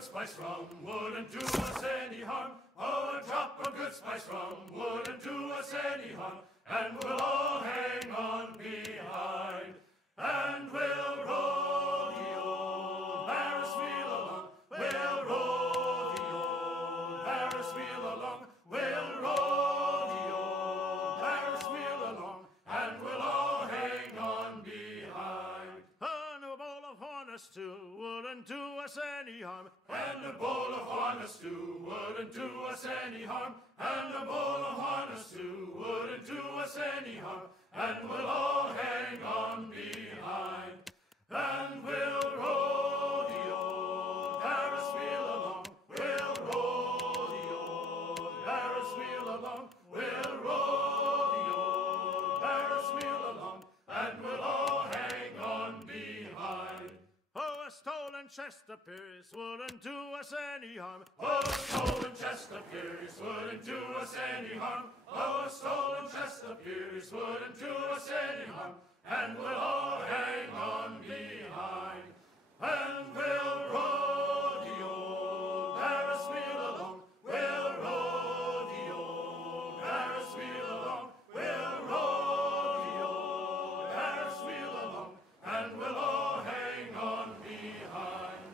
good spice rum wouldn't do us any harm. Oh, a drop of good spice rum wouldn't do us any harm. And we'll all hang on behind, and we'll roll the old Paris wheel along. We'll roll the old Paris wheel along. We'll roll the old Paris wheel along, and we'll all hang on behind. And a bowl of harness too wouldn't do us any harm. And a bowl of harness too wouldn't do us any harm. And a bowl of harness too wouldn't do us any harm. And we'll all hang on behind, and we'll roll the old Paris wheel along. We'll roll the old Paris wheel along. We'll roll the old Paris wheel along, and we'll all hang on behind. Oh, a stolen chest of Pierce wouldn't do us any harm. Oh, a stolen chest of Pierce wouldn't do us any harm. Oh, a stolen chest of Pierce wouldn't do us any harm. And we'll all hang on behind, and we'll roll the old Paris wheel along. We'll roll the old Paris wheel along. We'll roll the old Paris wheel along, and we'll all hang on behind.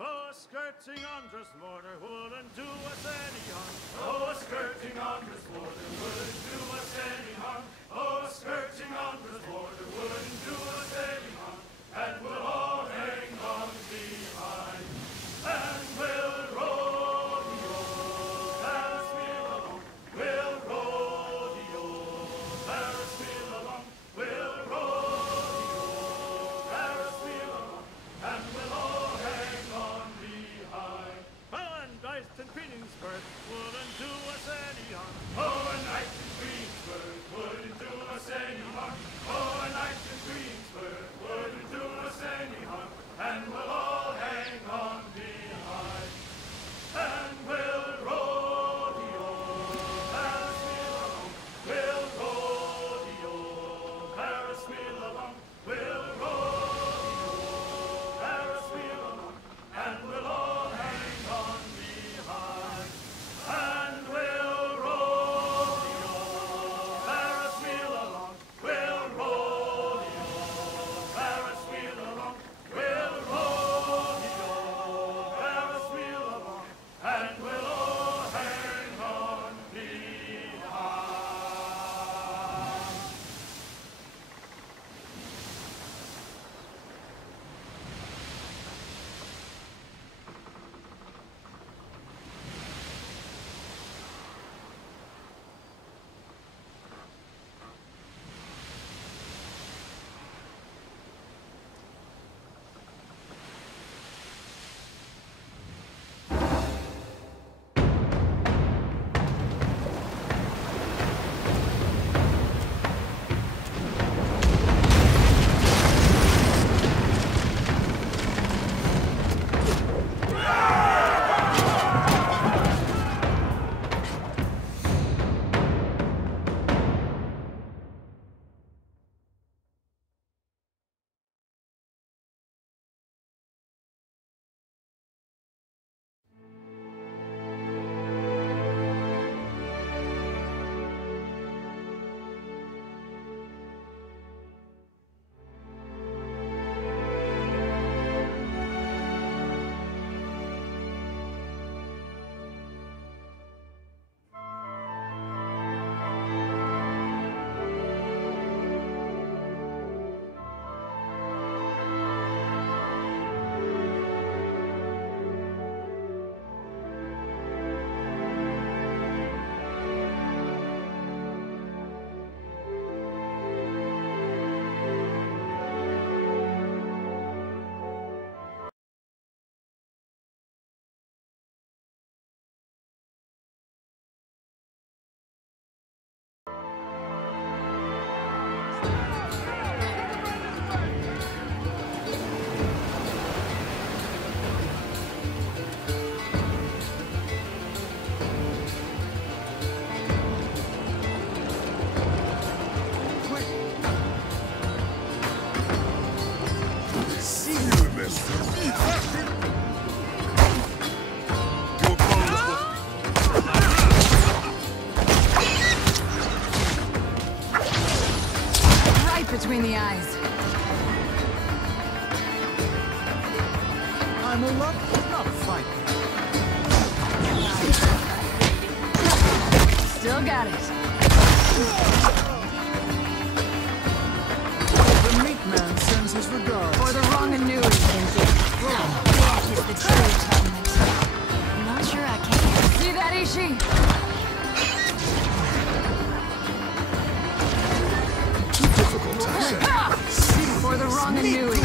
Oh, a skirting undress mortar wouldn't do us any harm. Oh, a skirting undress mortar wouldn't do us any harm. Oh, a skirting undress mortar wouldn't do us any harm. And we'll all hang on behind, and we'll roll the old Paris wheel along. We'll roll the old Paris wheel along. We'll roll the old Paris wheel along, and we'll all hang on behind. Oh, and Dice and Greensburg wouldn't do us any harm. Oh, a night in Greensburg wouldn't do us any harm. Oh, a night in Greensburg wouldn't do us any harm. Not a fight. Still got it. The meat man sends his regards. For the wrong annuity, Kinky. That is the true atonement. I'm not sure I can. See that, Ishi? Too difficult to accept. For the wrong annuity.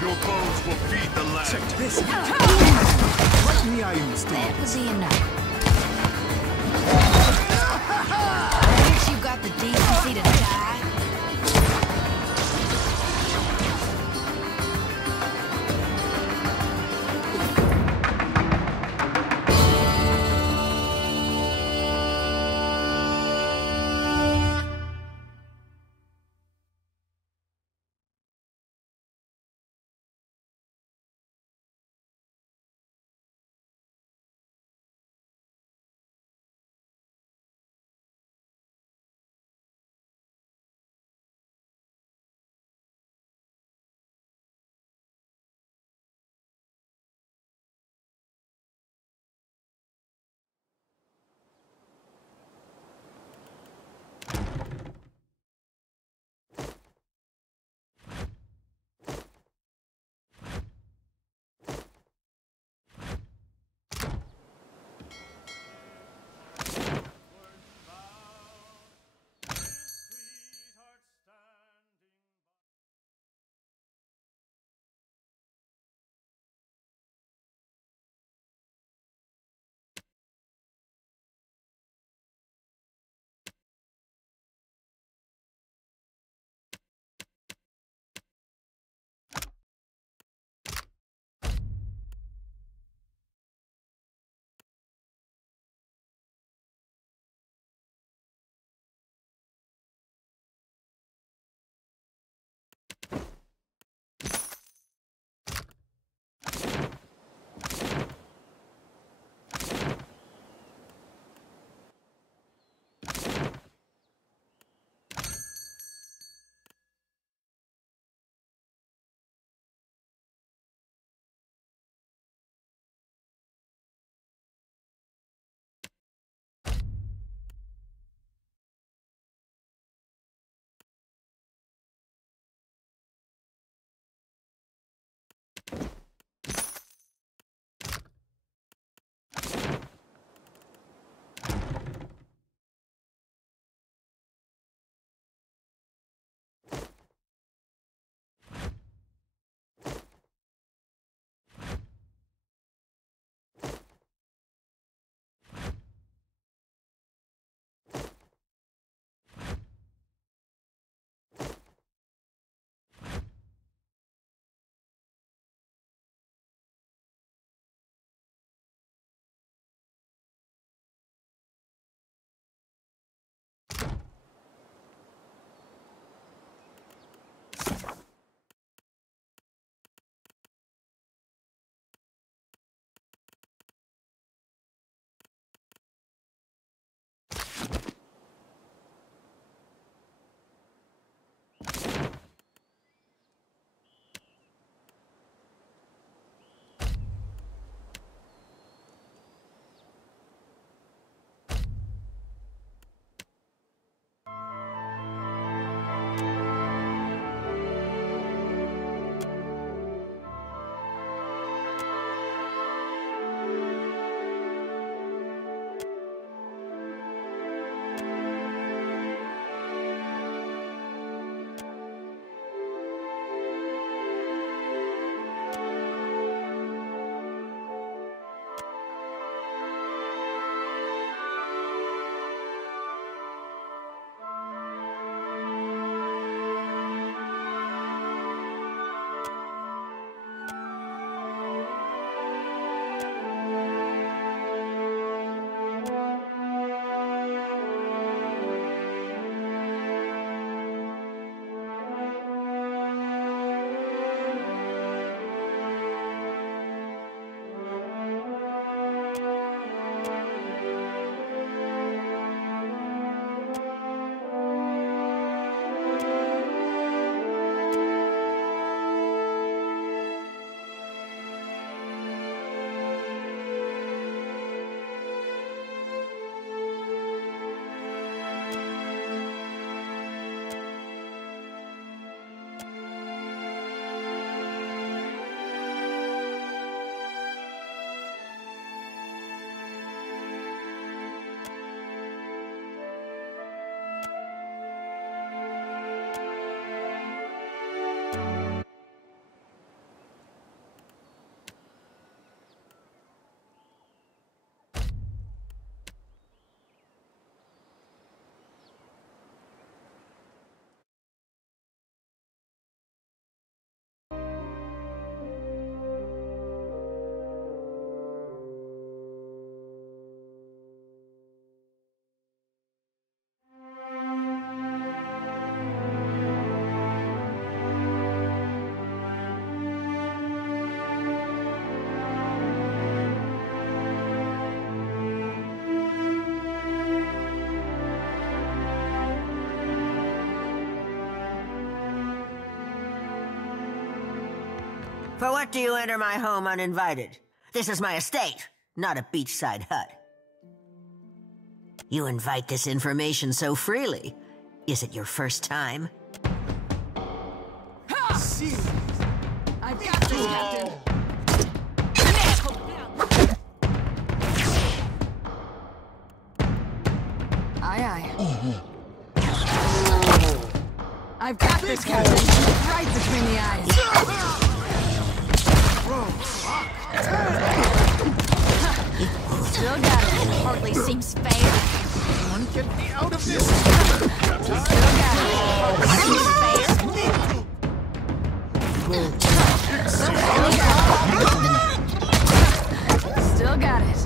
Your bones will feed the land. Check this out. Let me eye you, Steve. That was enough. I guess you got the decency to die. For what do you enter my home uninvited? This is my estate, not a beachside hut. You invite this information so freely. Is it your first time? See. I've got this, Captain. Aye, aye. I've got this, Captain. Right between the eyes. Still got it. Hardly seems fair. Someone get me out of this. Still got it. Hardly seems fair. Still got it.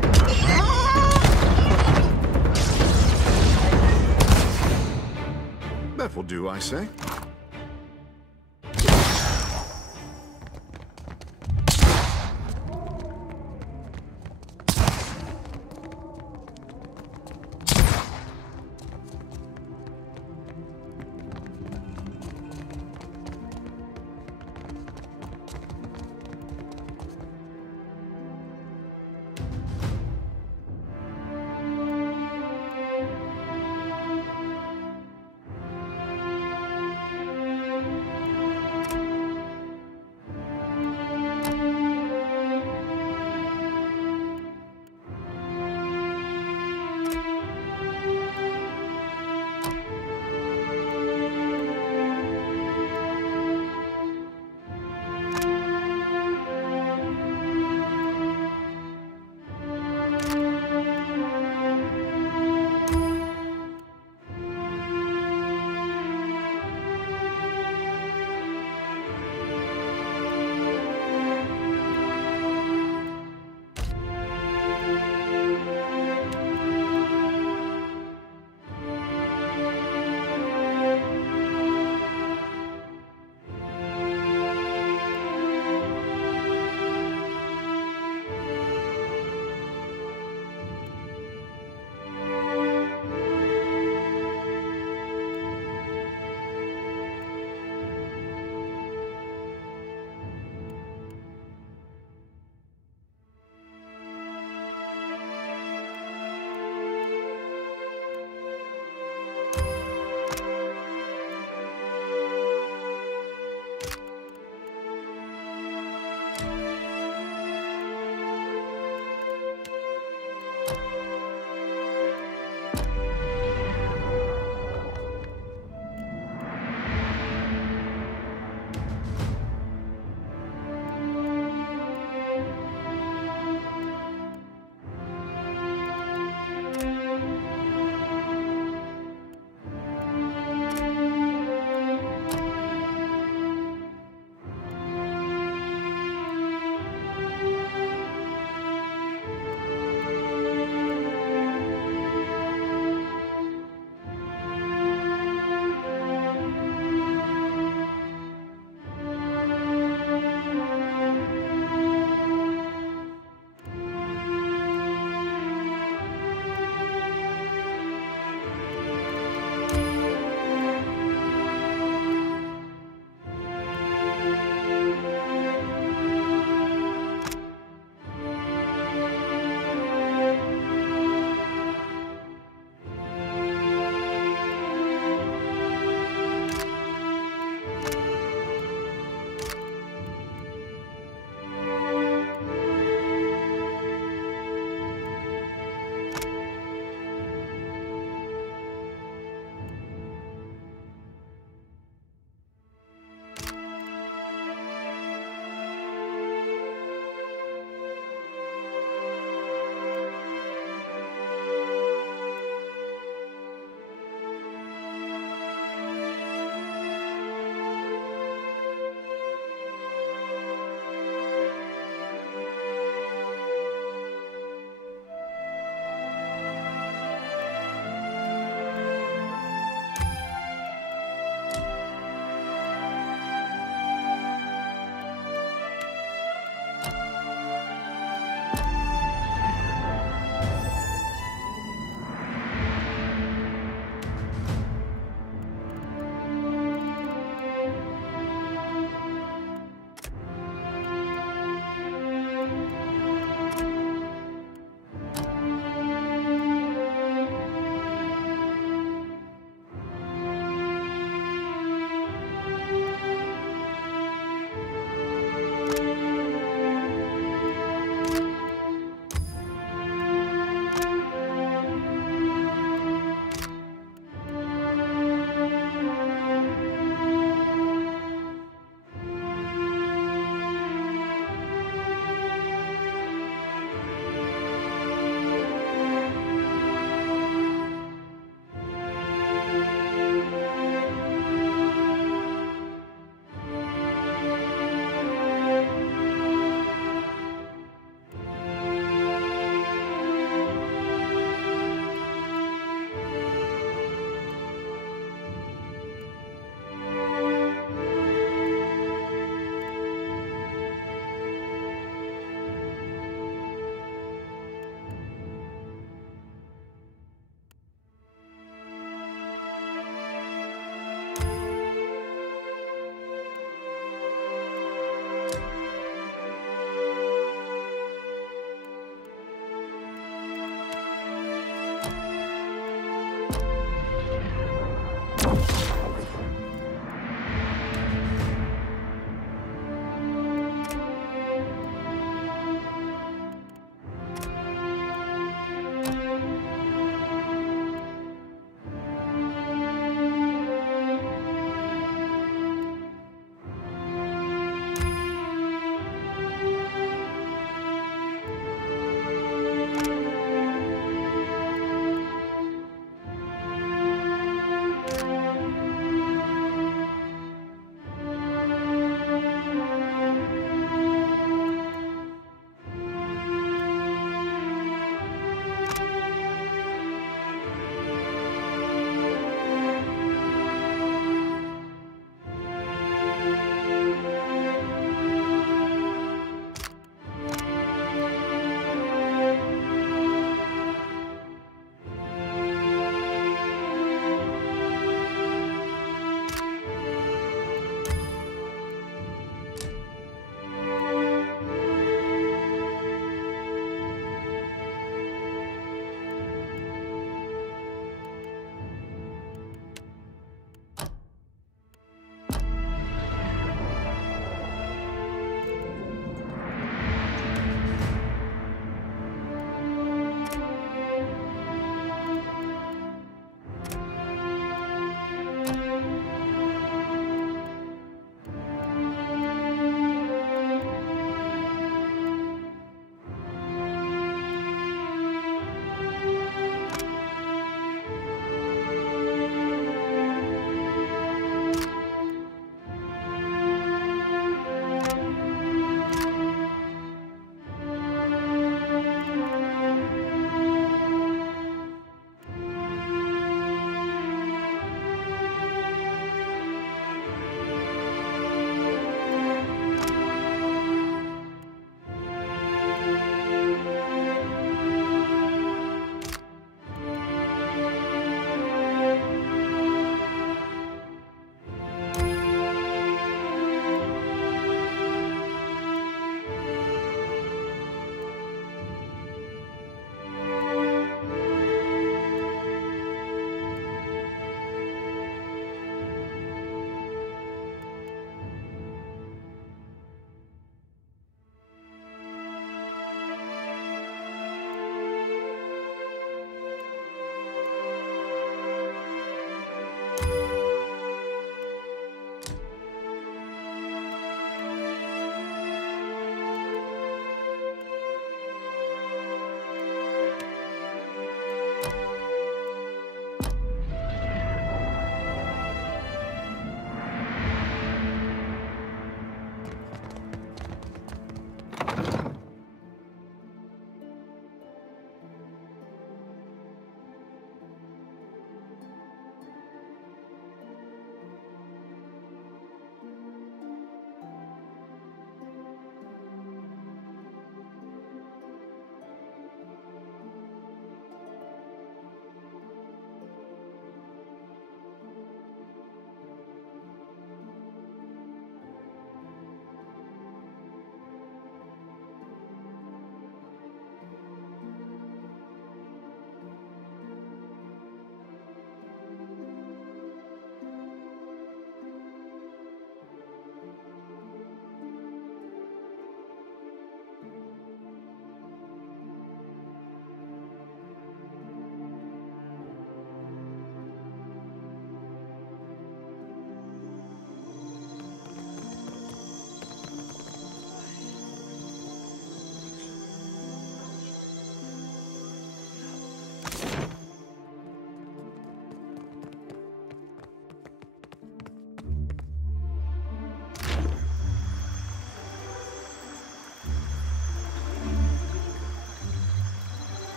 That will do, I say.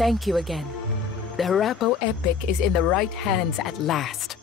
Thank you again. The Harapo epic is in the right hands at last.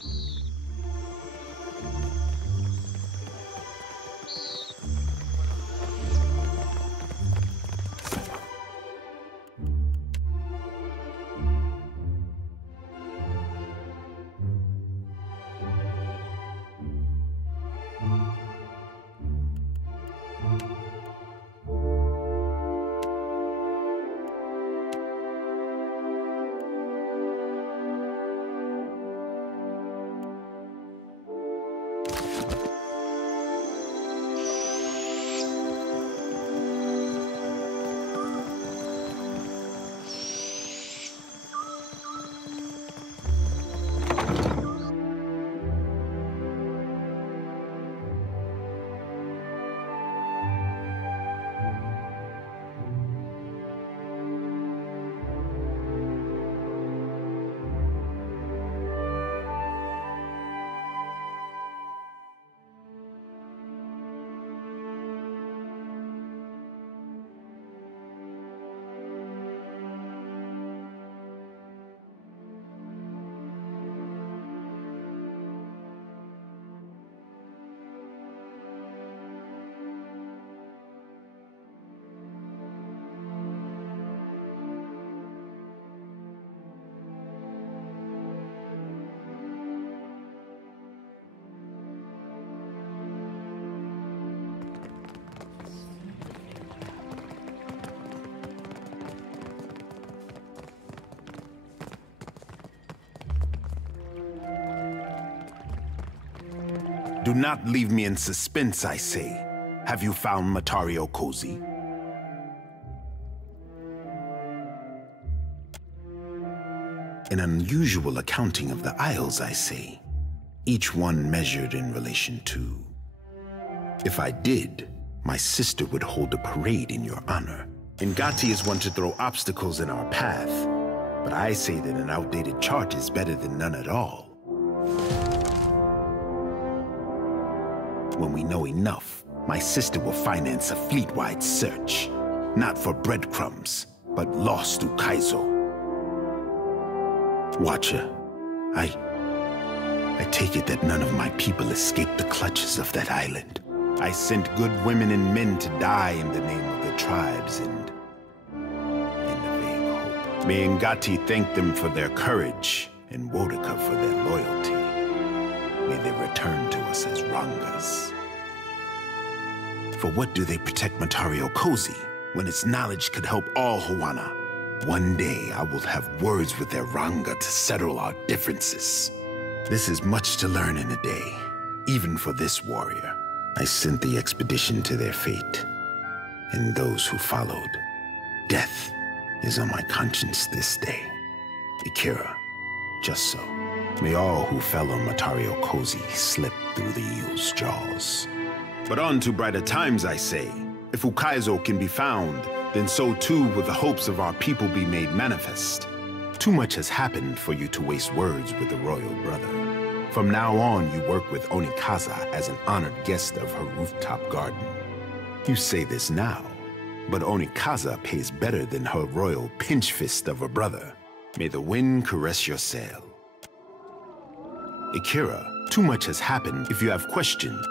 Do not leave me in suspense, I say. Have you found Matario Cozy? An unusual accounting of the Isles, I say. Each one measured in relation to... If I did, my sister would hold a parade in your honor. Ngati is one to throw obstacles in our path, but I say that an outdated chart is better than none at all. When we know enough, my sister will finance a fleet-wide search. Not for breadcrumbs, but lost to Kaizo. Watcher, I take it that none of my people escaped the clutches of that island. I sent good women and men to die in the name of the tribes and in a vague hope. May Ngati thank them for their courage and Wodaka for their loyalty. May they return to us as Rangas. For what do they protect Matario Cozy when its knowledge could help all Hawana? One day I will have words with their Ranga to settle our differences. This is much to learn in a day, even for this warrior. I sent the expedition to their fate, and those who followed. Death is on my conscience this day. Ikira, just so. May all who fell on Matario Cozy slip through the eel's jaws. But on to brighter times, I say. If Ukaizo can be found, then so too will the hopes of our people be made manifest. Too much has happened for you to waste words with the royal brother. From now on, you work with Onikaza as an honored guest of her rooftop garden. You say this now, but Onikaza pays better than her royal pinch fist of a brother. May the wind caress your sail. Ikira, too much has happened. If you have questions,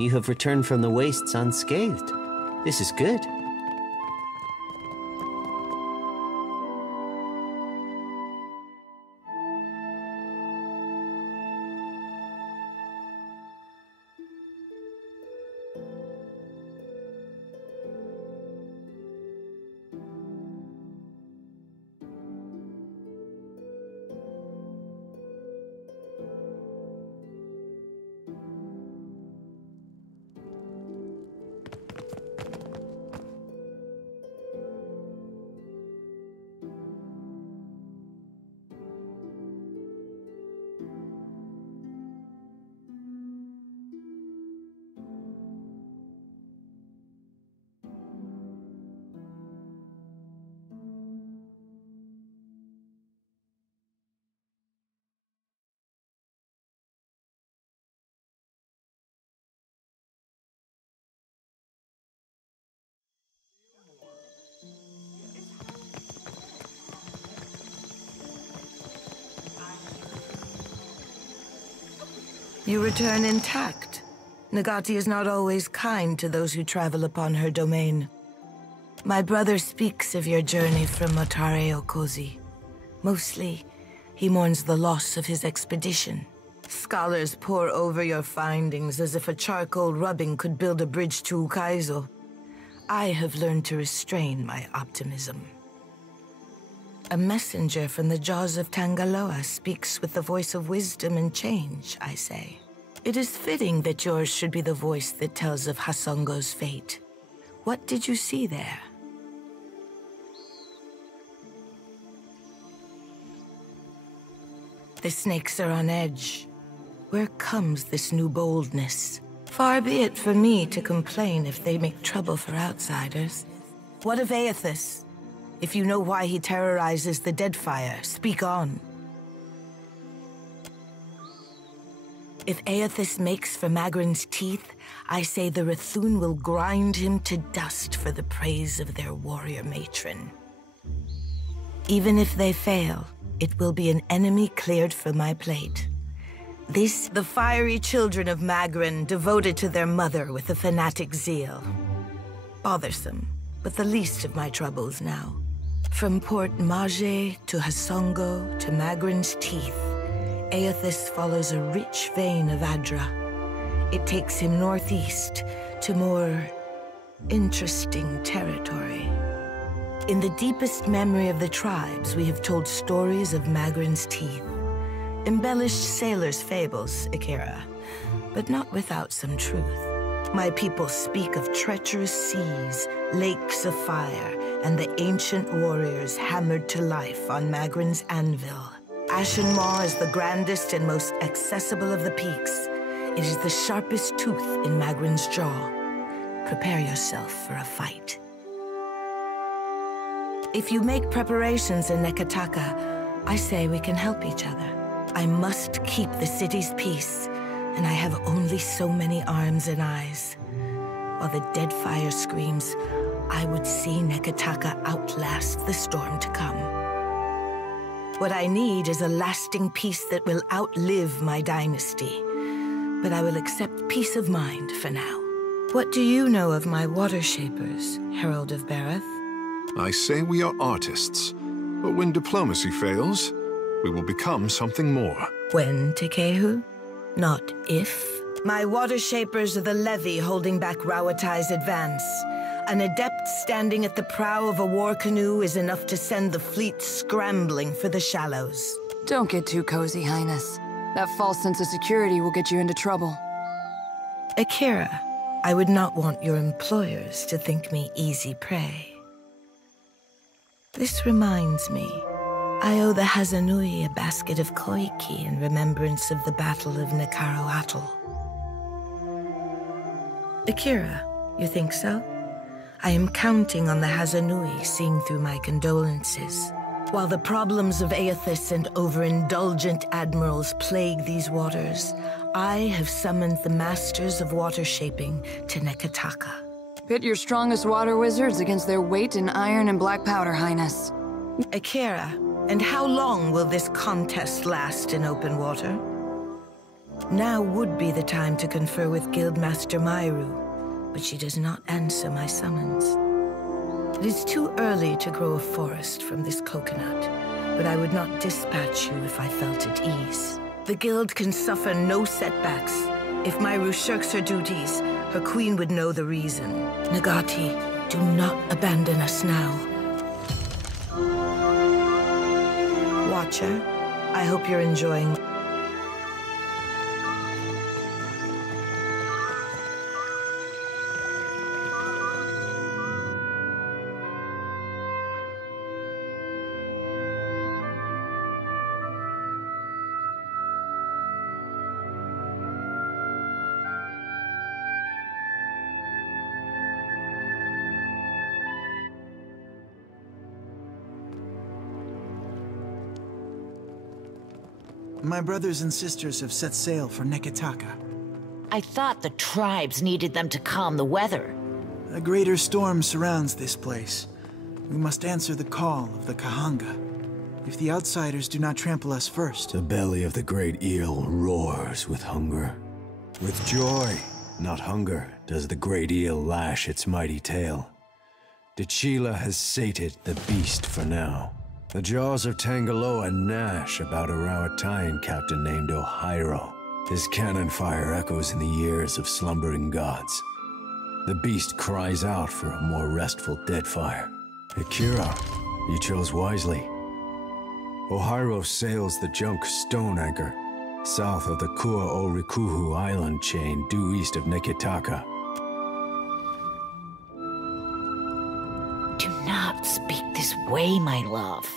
You have returned from the wastes unscathed. This is good. You return intact. Nagati is not always kind to those who travel upon her domain. My brother speaks of your journey from Motare Okozi. Mostly, he mourns the loss of his expedition. Scholars pore over your findings as if a charcoal rubbing could build a bridge to Ukaizo. I have learned to restrain my optimism. A messenger from the jaws of Tangaloa speaks with the voice of wisdom and change, I say. It is fitting that yours should be the voice that tells of Hasongo's fate. What did you see there? The snakes are on edge. Where comes this new boldness? Far be it for me to complain if they make trouble for outsiders. What of Aethys? If you know why he terrorizes the Deadfire, speak on. If Aethys makes for Magrin's teeth, I say the Rathun will grind him to dust for the praise of their warrior matron. Even if they fail, it will be an enemy cleared from my plate. This, the fiery children of Magrin, devoted to their mother with a fanatic zeal. Bothersome, but the least of my troubles now. From Port Mage to Hasongo to Magrin's teeth, Aethys follows a rich vein of Adra. It takes him northeast to more interesting territory. In the deepest memory of the tribes, we have told stories of Magrin's teeth. Embellished sailors' fables, Akira, but not without some truth. My people speak of treacherous seas, lakes of fire, and the ancient warriors hammered to life on Magrin's anvil. Ashen Maw is the grandest and most accessible of the peaks. It is the sharpest tooth in Magrin's jaw. Prepare yourself for a fight. If you make preparations in Neketaka, I say we can help each other. I must keep the city's peace, and I have only so many arms and eyes. While the Deadfire screams, I would see Neketaka outlast the storm to come. What I need is a lasting peace that will outlive my dynasty, but I will accept peace of mind for now. What do you know of my water shapers, Herald of Bareth? I say we are artists, but when diplomacy fails, we will become something more. When, Tekehu? Not if. My water shapers are the levy holding back Rawatai's advance. An adept standing at the prow of a war canoe is enough to send the fleet scrambling for the shallows. Don't get too cozy, Highness. That false sense of security will get you into trouble. Akira, I would not want your employers to think me easy prey. This reminds me, I owe the Hazanui a basket of koiki in remembrance of the Battle of Nekaro Atoll. Akira, you think so? I am counting on the Hazanui seeing through my condolences. While the problems of Aethys and overindulgent admirals plague these waters, I have summoned the masters of water shaping to Neketaka. Pit your strongest water wizards against their weight in iron and black powder, Highness. Akira, and how long will this contest last in open water? Now would be the time to confer with Guildmaster Mairu, but she does not answer my summons. It is too early to grow a forest from this coconut, but I would not dispatch you if I felt at ease. The Guild can suffer no setbacks. If Mairu shirks her duties, her queen would know the reason. Nagati, do not abandon us now. Watcher, I hope you're enjoying. My brothers and sisters have set sail for Neketaka. I thought the tribes needed them to calm the weather. A greater storm surrounds this place. We must answer the call of the Kahanga. if the outsiders do not trample us first. The belly of the great eel roars with hunger. With joy, not hunger, does the great eel lash its mighty tail. D'Chila has sated the beast for now. The jaws of Tangaloa gnash about a Rowatine captain named Ohiro. His cannon fire echoes in the ears of slumbering gods. The beast cries out for a more restful Deadfire. Akira, you chose wisely. Ohiro sails the junk Stone Anchor, south of the Kua-o-Rikuhu island chain due east of Neketaka. Do not speak this way, my love.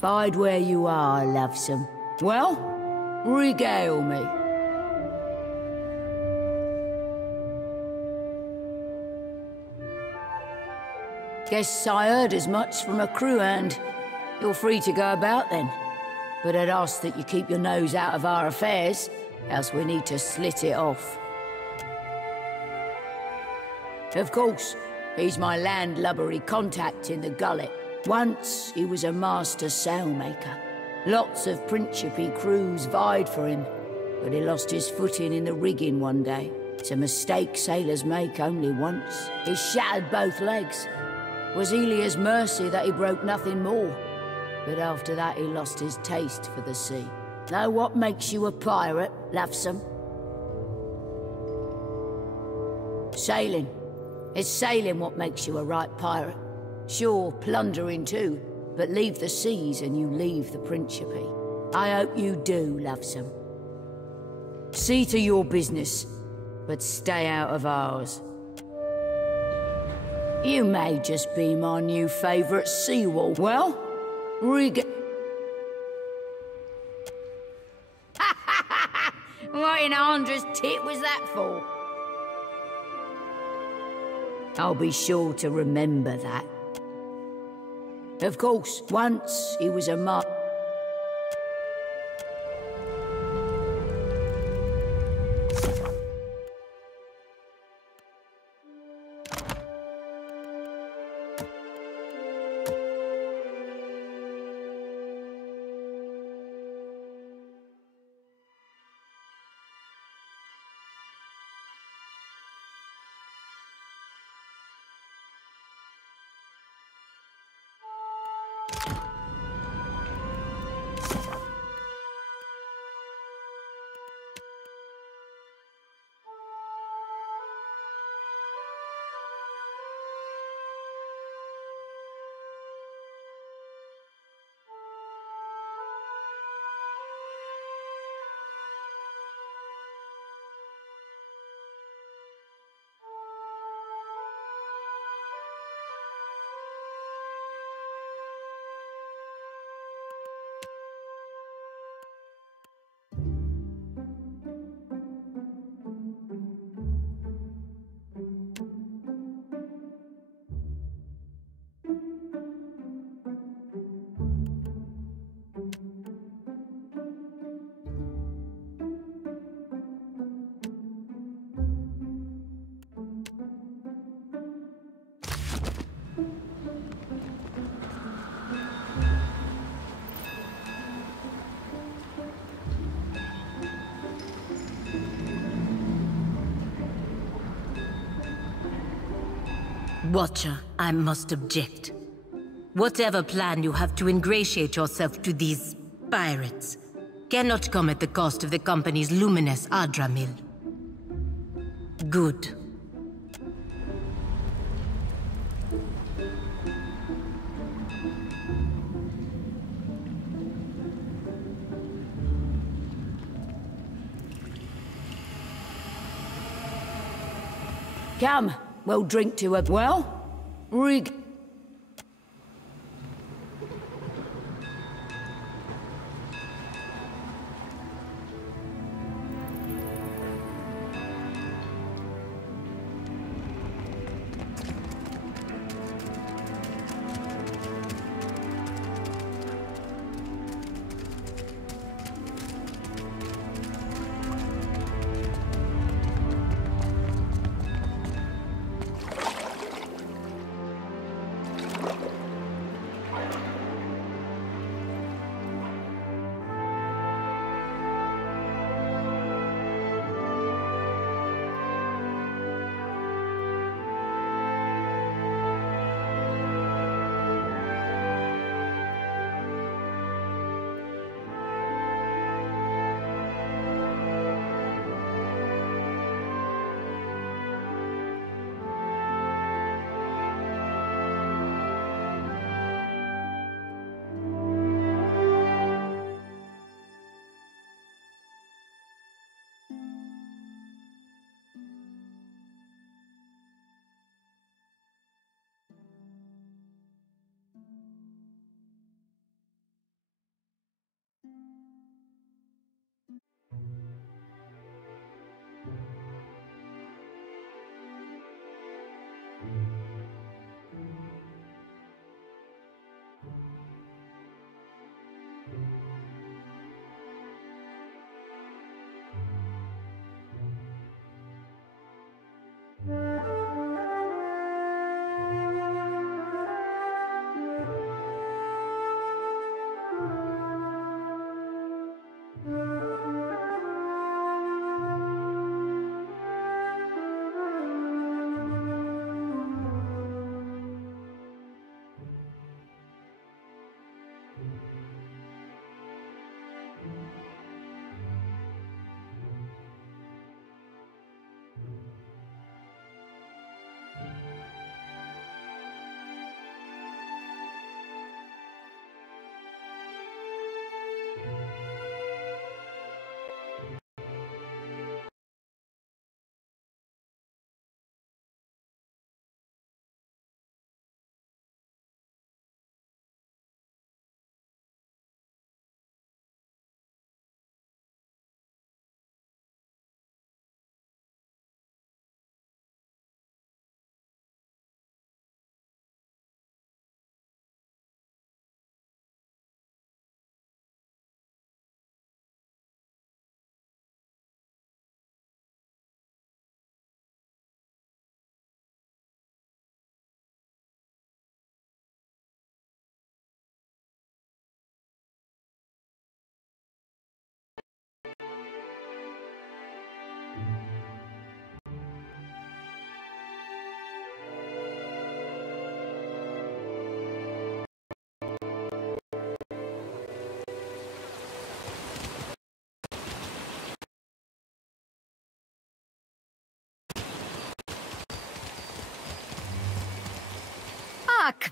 Bide where you are, lovesome. Well, regale me. Guess I heard as much from a crew hand. You're free to go about then. But I'd ask that you keep your nose out of our affairs, else we need to slit it off. Of course, he's my landlubbery contact in the gullet. Once, he was a master sailmaker. Lots of Principe crews vied for him, but he lost his footing in the rigging one day. It's a mistake sailors make only once. He shattered both legs. Was Elia's mercy that he broke nothing more. But after that he lost his taste for the sea. Know what makes you a pirate, lovesome? Sailing. It's sailing what makes you a right pirate. Sure, plundering too, but leave the seas and you leave the Principe. I hope you do, lovesome. See to your business, but stay out of ours. You may just be my new favourite seawall. Well, what in Andra's tit was that for? I'll be sure to remember that. Of course, once he was a Watcher, I must object. Whatever plan you have to ingratiate yourself to these pirates cannot come at the cost of the company's luminous Adra mill. Good. Come, we'll drink to a... Well,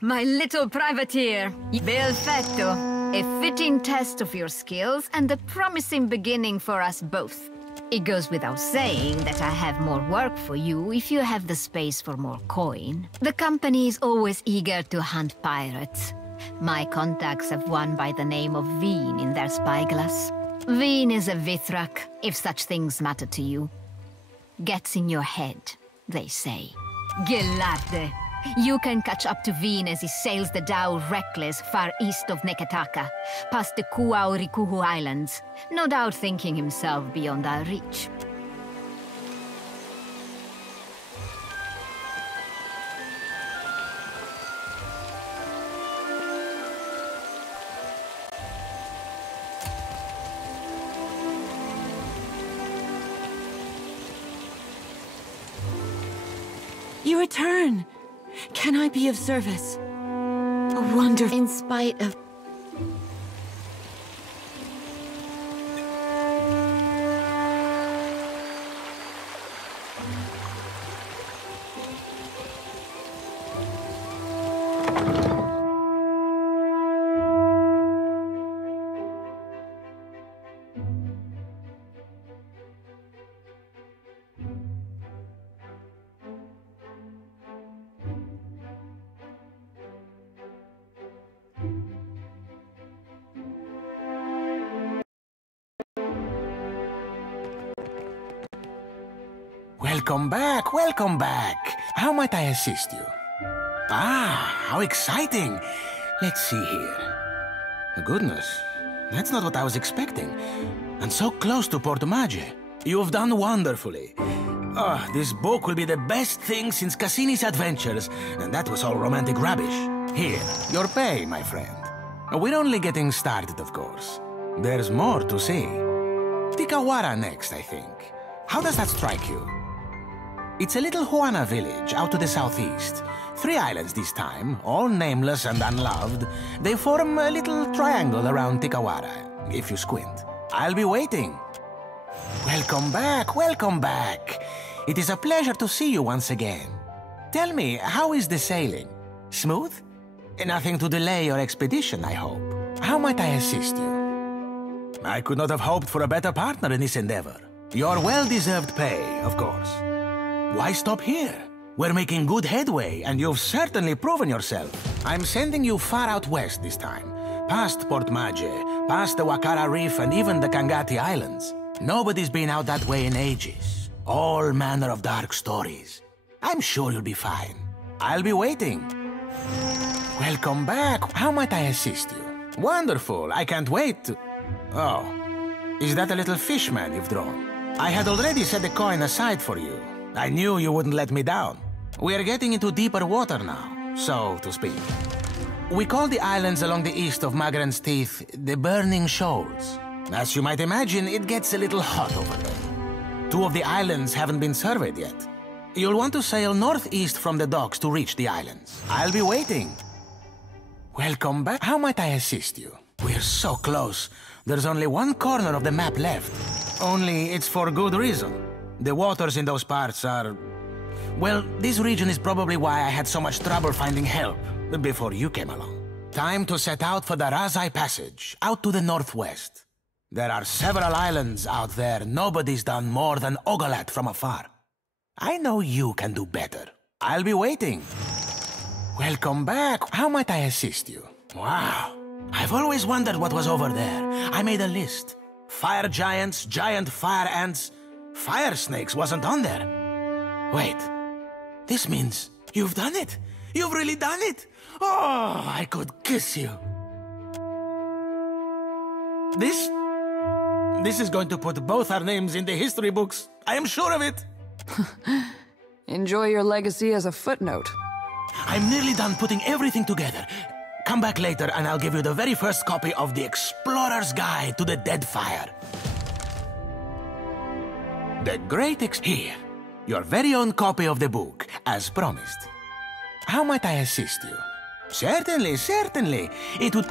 My little privateer. Perfetto. A fitting test of your skills and a promising beginning for us both. It goes without saying that I have more work for you if you have the space for more coin. The company is always eager to hunt pirates. My contacts have one by the name of Veen in their spyglass. Veen is a Vithrak, if such things matter to you. Gets in your head, they say. Gelarde. You can catch up to Veen as he sails the dhow reckless far east of Neketaka, past the Kuaurikuhu Islands, no doubt thinking himself beyond our reach. You return! Can I be of service? A wonder in spite of... Welcome back, welcome back. How might I assist you? Ah, how exciting. Let's see here. Goodness, that's not what I was expecting. And so close to Port Mage. You've done wonderfully. Ah, this book will be the best thing since Cassini's adventures, and that was all romantic rubbish. Here, your pay, my friend. We're only getting started, of course. There's more to see. Tikawara next, I think. How does that strike you? It's a little Huana village out to the southeast. 3 islands this time, all nameless and unloved. They form a little triangle around Tikawara, if you squint. I'll be waiting. Welcome back, welcome back. It is a pleasure to see you once again. Tell me, how is the sailing? Smooth? Nothing to delay your expedition, I hope. How might I assist you? I could not have hoped for a better partner in this endeavor. Your well-deserved pay, of course. Why stop here? We're making good headway, and you've certainly proven yourself. I'm sending you far out west this time. Past Port Mage, past the Wakara Reef, and even the Kangati Islands. Nobody's been out that way in ages. All manner of dark stories. I'm sure you'll be fine. I'll be waiting. Welcome back. How might I assist you? Wonderful. I can't wait to... Oh. Is that a little fishman you've drawn? I had already set the coin aside for you. I knew you wouldn't let me down. We are getting into deeper water now, so to speak. We call the islands along the east of Magran's Teeth the Burning Shoals. As you might imagine, it gets a little hot over there. 2 of the islands haven't been surveyed yet. You'll want to sail northeast from the docks to reach the islands. I'll be waiting. Welcome back. How might I assist you? We're so close. There's only one corner of the map left. Only it's for good reason. The waters in those parts are... Well, this region is probably why I had so much trouble finding help before you came along. Time to set out for the Razai Passage, out to the northwest. There are several islands out there nobody's done more than Ogolat from afar. I know you can do better. I'll be waiting. Welcome back. How might I assist you? Wow. I've always wondered what was over there. I made a list. Fire giants, giant fire ants. Fire snakes wasn't on there. Wait. This means you've done it. You've really done it. Oh, I could kiss you. This is going to put both our names in the history books. I am sure of it. Enjoy your legacy as a footnote. I'm nearly done putting everything together. Come back later and I'll give you the very first copy of the Explorer's Guide to the Deadfire. The Great Here. Your very own copy of the book, as promised. How might I assist you? Certainly, certainly. It would...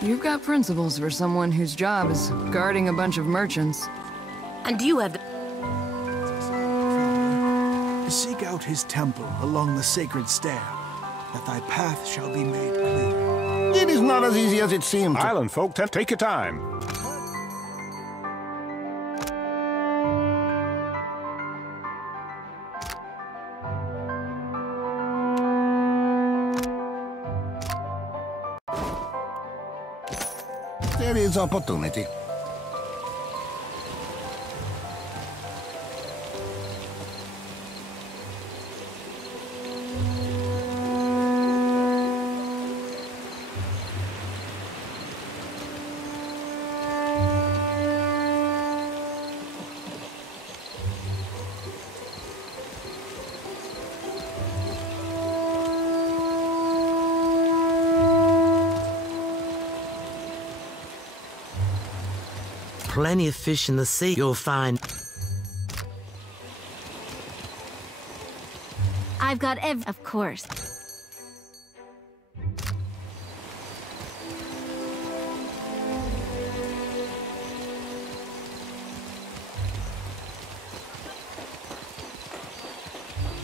You've got principles for someone whose job is guarding a bunch of merchants. And you have... Seek out his temple along the sacred stair, that thy path shall be made clear. It is not as easy as it seems. Island folk, take your time. There is opportunity. Plenty of fish in the sea, you'll find. I've got of course.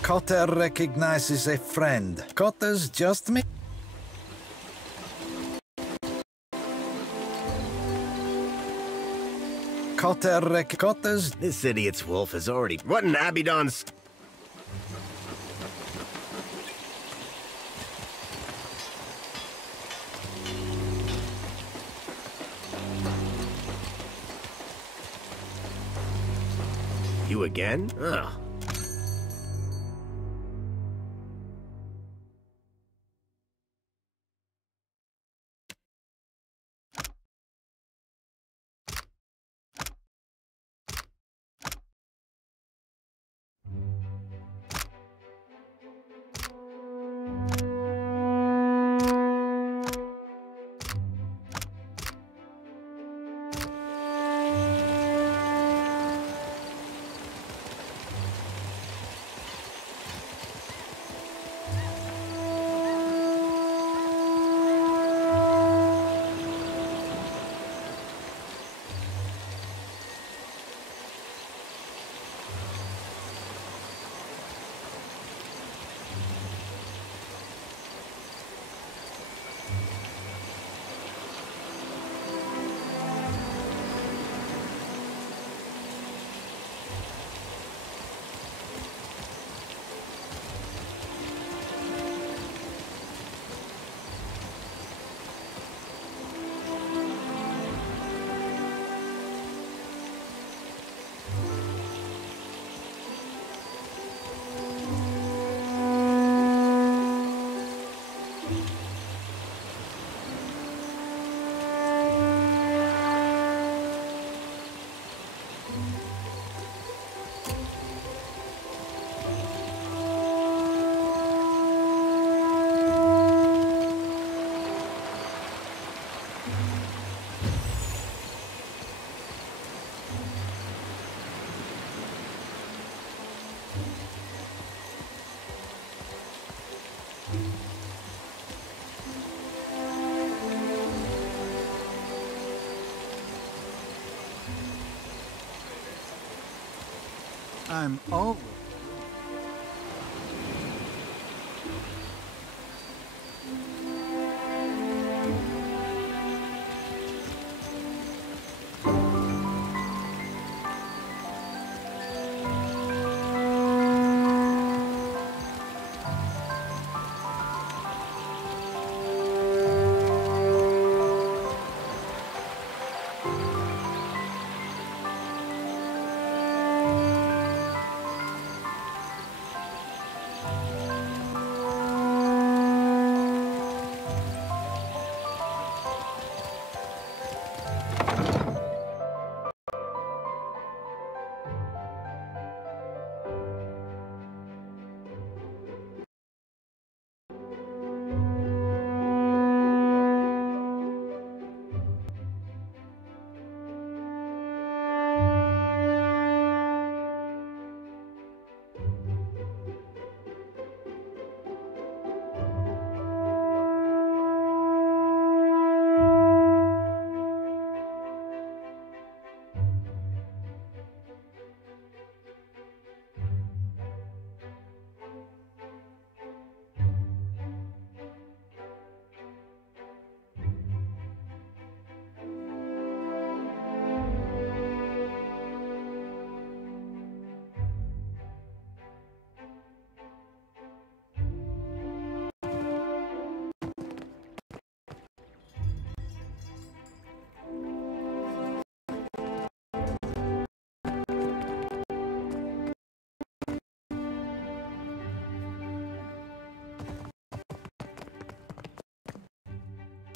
Cotter recognizes a friend. Cotter's just me. Cotter's... This idiot's wolf has already... What in Abaddon's... You again? Ugh. I'm always...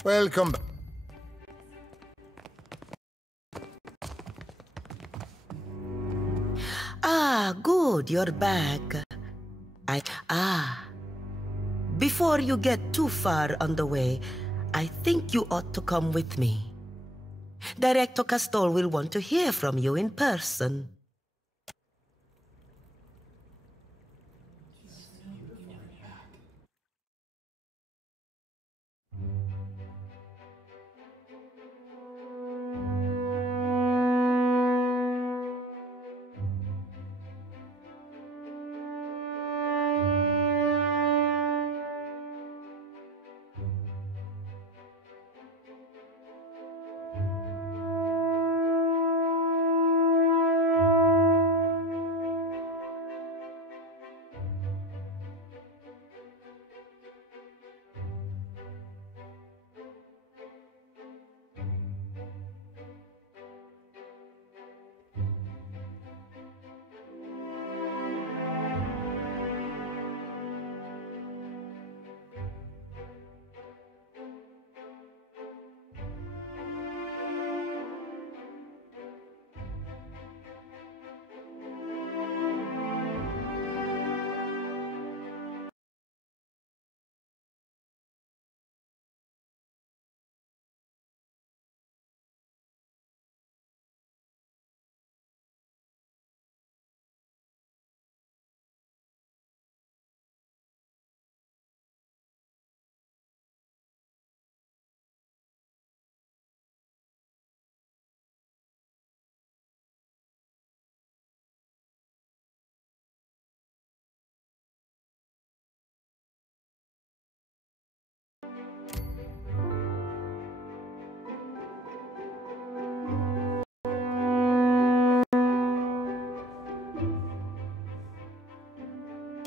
Welcome. Ah, good, you're back. Before you get too far on the way, I think you ought to come with me. Director Castol will want to hear from you in person.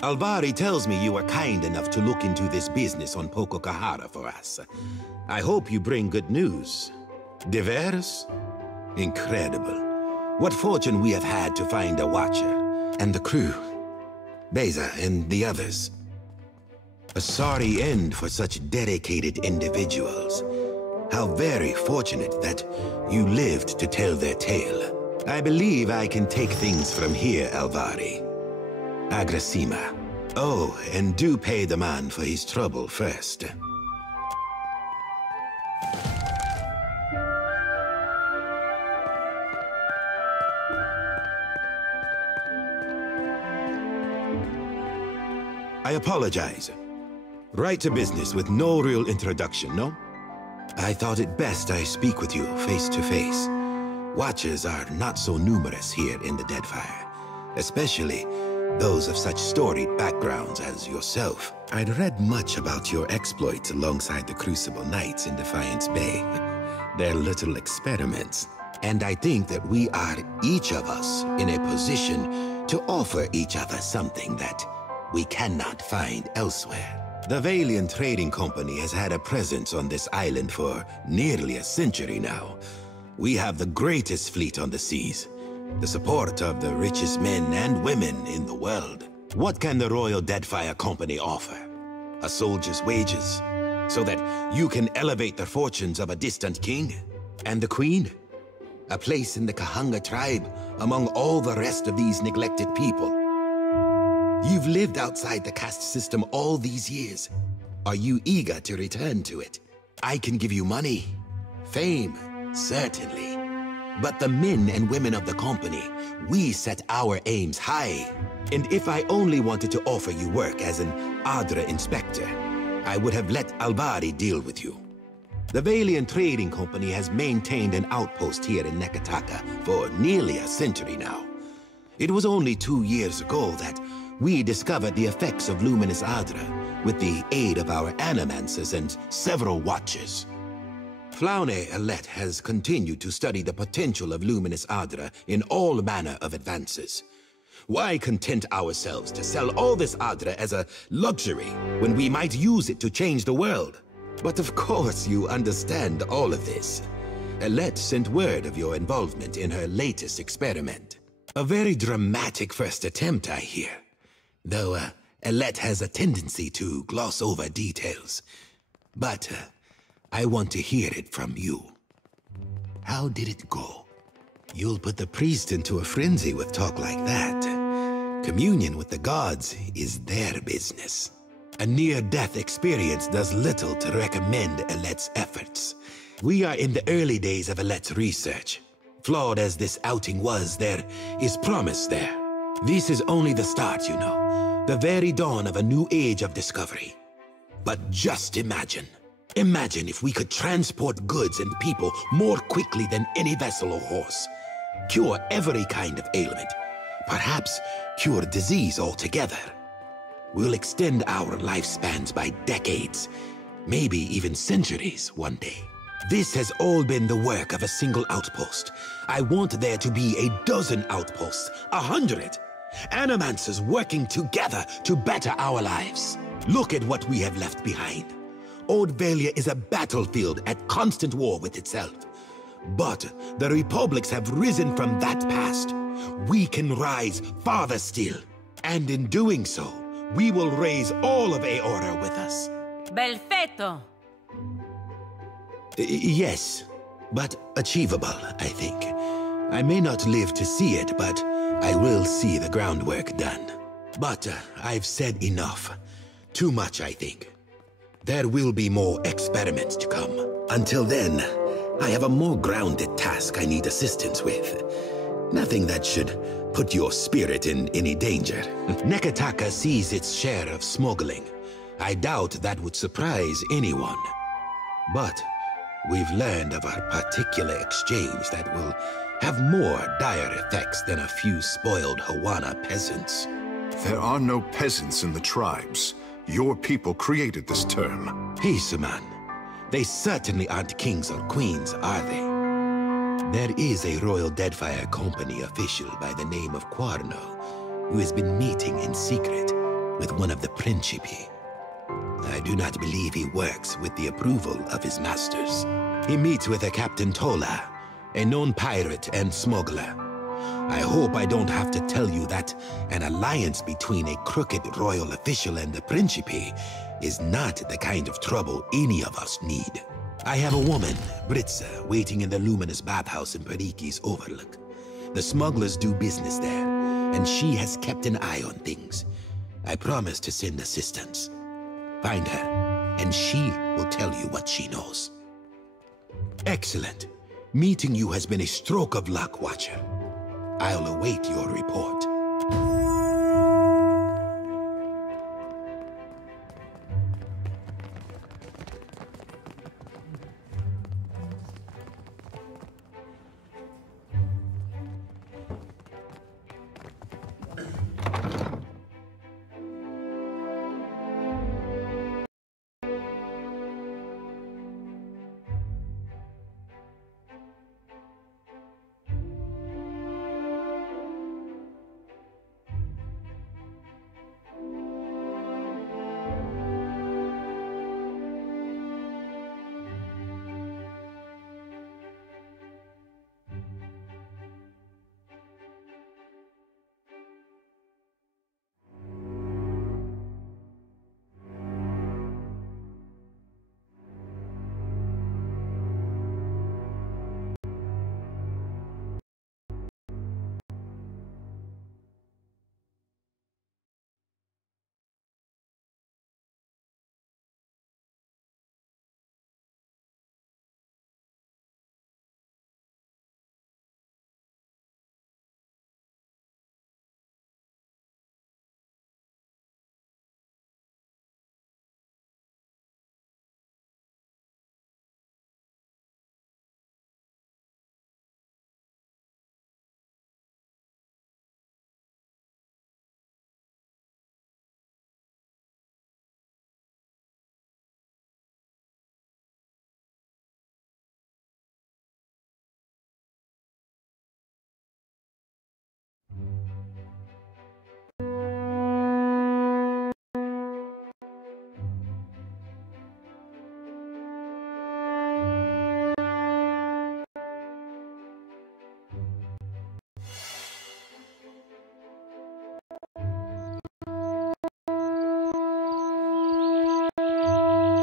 Alvari tells me you were kind enough to look into this business on Pococahara for us. I hope you bring good news. De veras? Incredible. What fortune we have had to find a watcher. And the crew. Beza and the others. A sorry end for such dedicated individuals. How very fortunate that you lived to tell their tale. I believe I can take things from here, Alvari. Agrasima. Oh, and do pay the man for his trouble first. I apologize. Right to business with no real introduction, no? I thought it best I speak with you face to face. Watchers are not so numerous here in the Deadfire. especially those of such storied backgrounds as yourself. I'd read much about your exploits alongside the Crucible Knights in Defiance Bay. They're little experiments, and I think that we are, each of us, in a position to offer each other something that we cannot find elsewhere. The Valiant Trading Company has had a presence on this island for nearly a century now. We have the greatest fleet on the seas, the support of the richest men and women in the world. What can the Royal Deadfire Company offer? A soldier's wages, so that you can elevate the fortunes of a distant king? And the queen? A place in the Kahanga tribe among all the rest of these neglected people. You've lived outside the caste system all these years. Are you eager to return to it? I can give you money, fame, certainly. But the men and women of the company, we set our aims high. And if I only wanted to offer you work as an Adra inspector, I would have let Albari deal with you. The Valiant Trading Company has maintained an outpost here in Neketaka for nearly a century now. It was only 2 years ago that we discovered the effects of Luminous Adra with the aid of our animancers and several watchers. Flaune Alette has continued to study the potential of Luminous Adra in all manner of advances. Why content ourselves to sell all this Adra as a luxury when we might use it to change the world? But of course you understand all of this. Alette sent word of your involvement in her latest experiment. A very dramatic first attempt, I hear. Though Alette has a tendency to gloss over details. But I want to hear it from you. How did it go? You'll put the priest into a frenzy with talk like that. Communion with the gods is their business. A near-death experience does little to recommend Alette's efforts. We are in the early days of Alette's research. Flawed as this outing was, there is promise there. This is only the start, you know. The very dawn of a new age of discovery. But just imagine. Imagine if we could transport goods and people more quickly than any vessel or horse. Cure every kind of ailment. Perhaps cure disease altogether. We'll extend our lifespans by decades, maybe even centuries one day. This has all been the work of a single outpost. I want there to be a dozen outposts, 100. Animancers working together to better our lives. Look at what we have left behind. Old Valia is a battlefield at constant war with itself. But the republics have risen from that past. We can rise farther still. And in doing so, we will raise all of Aora with us. Belfetto! Yes, but achievable, I think. I may not live to see it, but I will see the groundwork done. But I've said enough. Too much, I think. There will be more experiments to come. Until then, I have a more grounded task I need assistance with. Nothing that should put your spirit in any danger. Neketaka sees its share of smuggling. I doubt that would surprise anyone. But we've learned of a particular exchange that will have more dire effects than a few spoiled Hawana peasants. There are no peasants in the tribes. Your people created this term. Peaceman. They certainly aren't kings or queens, are they? There is a Royal Deadfire Company official by the name of Quarno, who has been meeting in secret with one of the Principi. I do not believe he works with the approval of his masters. He meets with a Captain Tola, a known pirate and smuggler. I hope I don't have to tell you that an alliance between a crooked royal official and the Principi is not the kind of trouble any of us need. I have a woman, Britza, waiting in the luminous bathhouse in Periki's Overlook. The smugglers do business there, and she has kept an eye on things. I promise to send assistance. Find her, and she will tell you what she knows. Excellent. Meeting you has been a stroke of luck, Watcher. I'll await your report.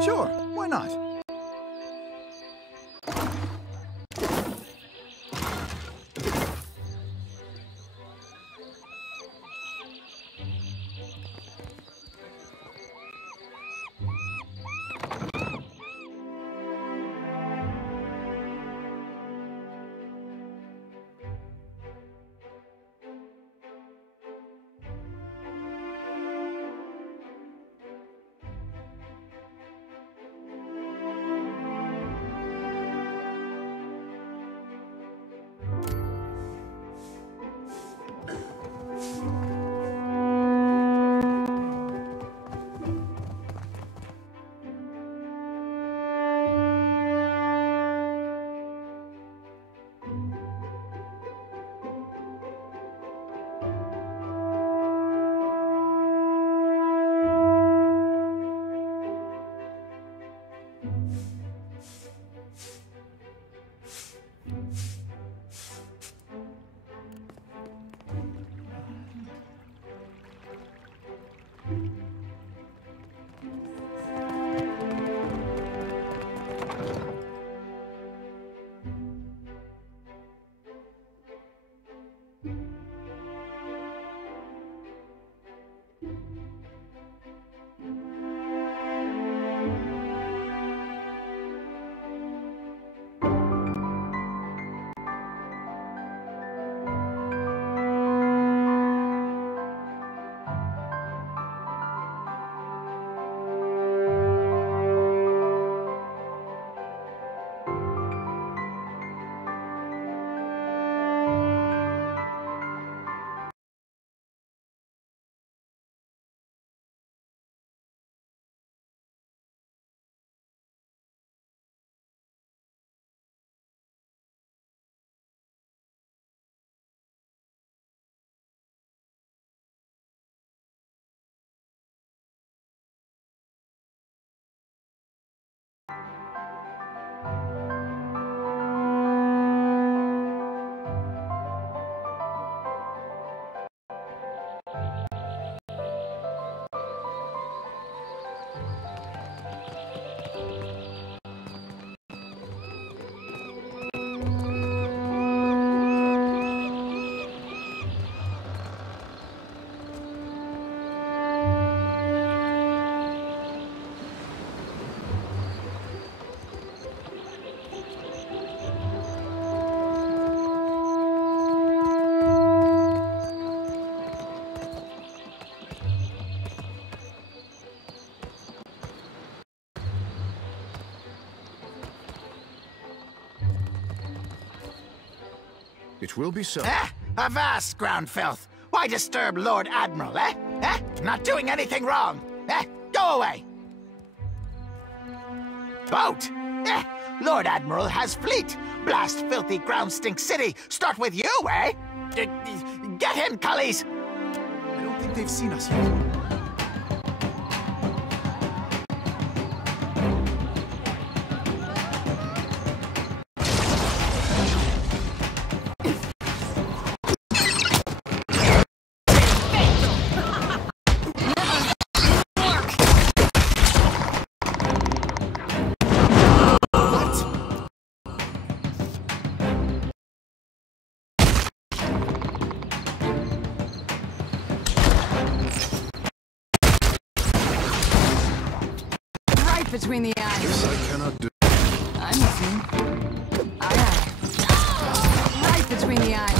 Sure, why not? It will be so. Avast, ground filth! Why disturb Lord Admiral, eh? Not doing anything wrong! Go away! Boat! Lord Admiral has fleet! Blast filthy ground stink city! Start with you, eh? Get him, cullies! I don't think they've seen us yet. Between the eyes. This I cannot do. I'm listening. Aye, aye. Right between the eyes.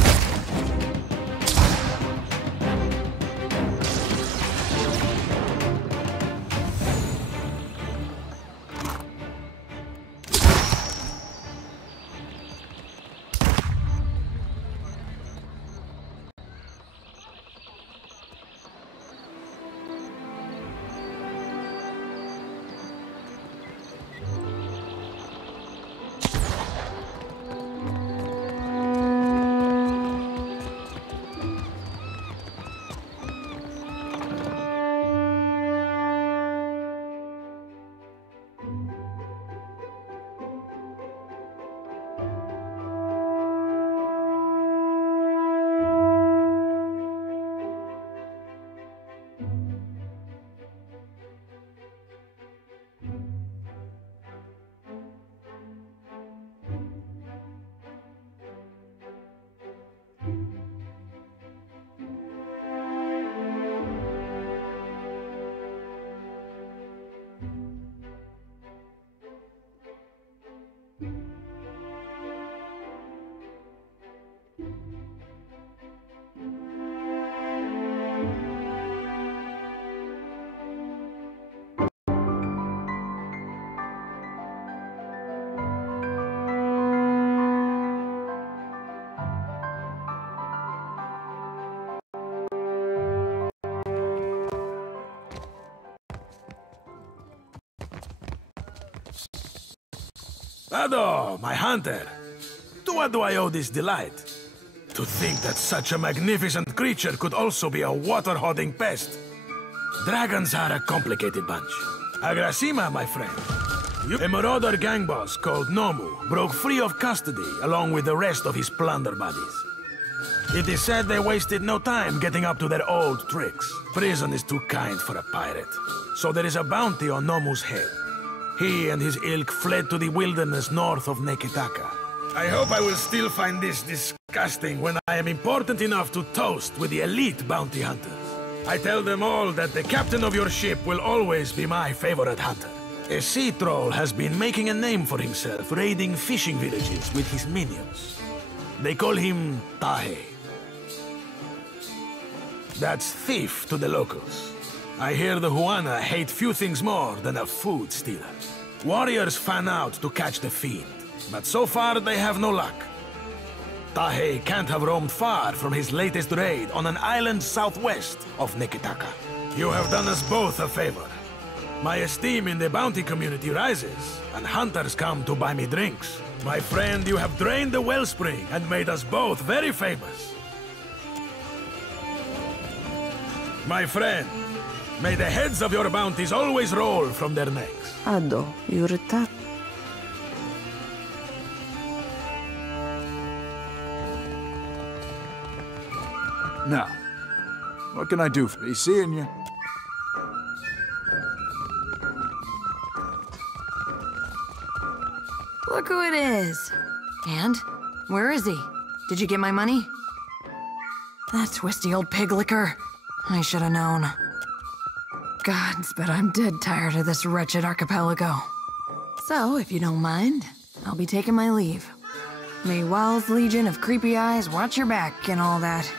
Ado, my hunter. To what do I owe this delight? To think that such a magnificent creature could also be a water-hoarding pest. Dragons are a complicated bunch. Agrasima, my friend. A marauder gang boss called Nomu broke free of custody along with the rest of his plunder buddies. It is said they wasted no time getting up to their old tricks. Prison is too kind for a pirate. So there is a bounty on Nomu's head. He and his ilk fled to the wilderness north of Neketaka. I hope I will still find this disgusting when I am important enough to toast with the elite bounty hunters. I tell them all that the captain of your ship will always be my favorite hunter. A sea troll has been making a name for himself raiding fishing villages with his minions. They call him Tahe. That's thief to the locals. I hear the Huana hate few things more than a food stealer. Warriors fan out to catch the fiend, but so far they have no luck. Tahe can't have roamed far from his latest raid on an island southwest of Neketaka. You have done us both a favor. My esteem in the bounty community rises, and hunters come to buy me drinks. My friend, you have drained the wellspring and made us both very famous. My friend, may the heads of your bounties always roll from their necks. Ado, yurta. Now, what can I do for you? Seeing you. Look who it is. And? Where is he? Did you get my money? That twisty old pig licker. I should have known. Gods, but I'm dead tired of this wretched archipelago. So, if you don't mind, I'll be taking my leave. May Wild's Legion of Creepy Eyes watch your back and all that.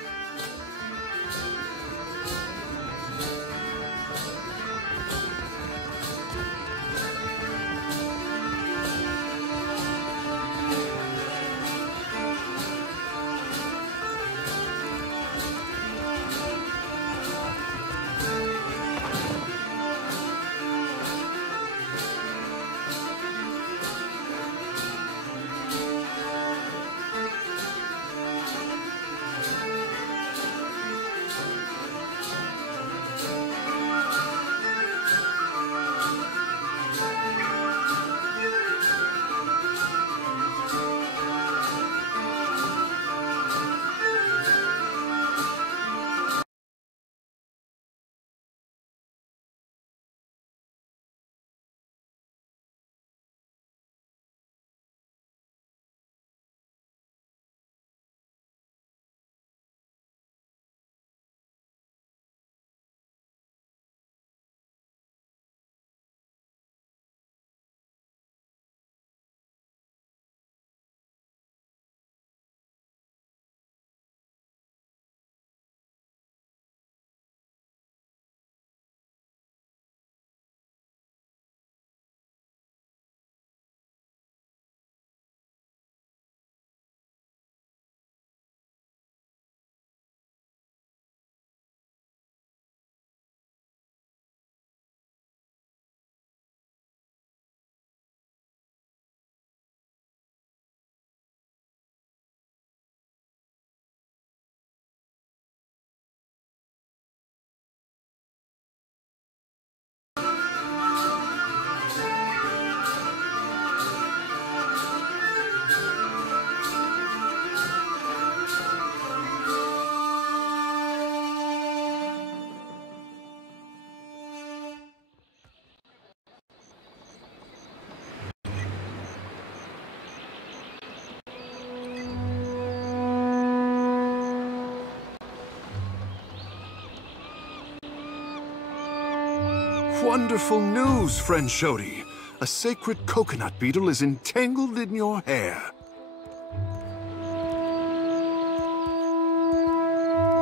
Wonderful news, friend Shodi. A sacred coconut beetle is entangled in your hair.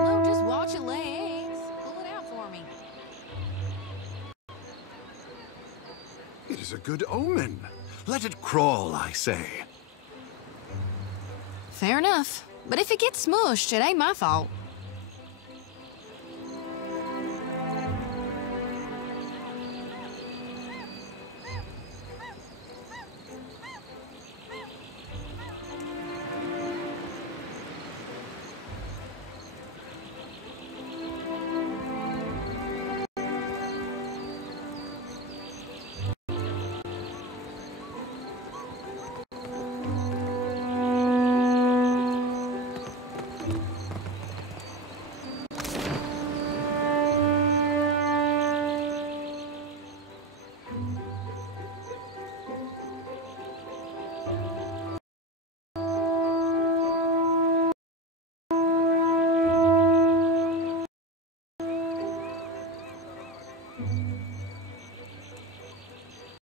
No, just watch it lay eggs. Pull it out for me. It is a good omen. Let it crawl, I say. Fair enough. But if it gets smushed, it ain't my fault.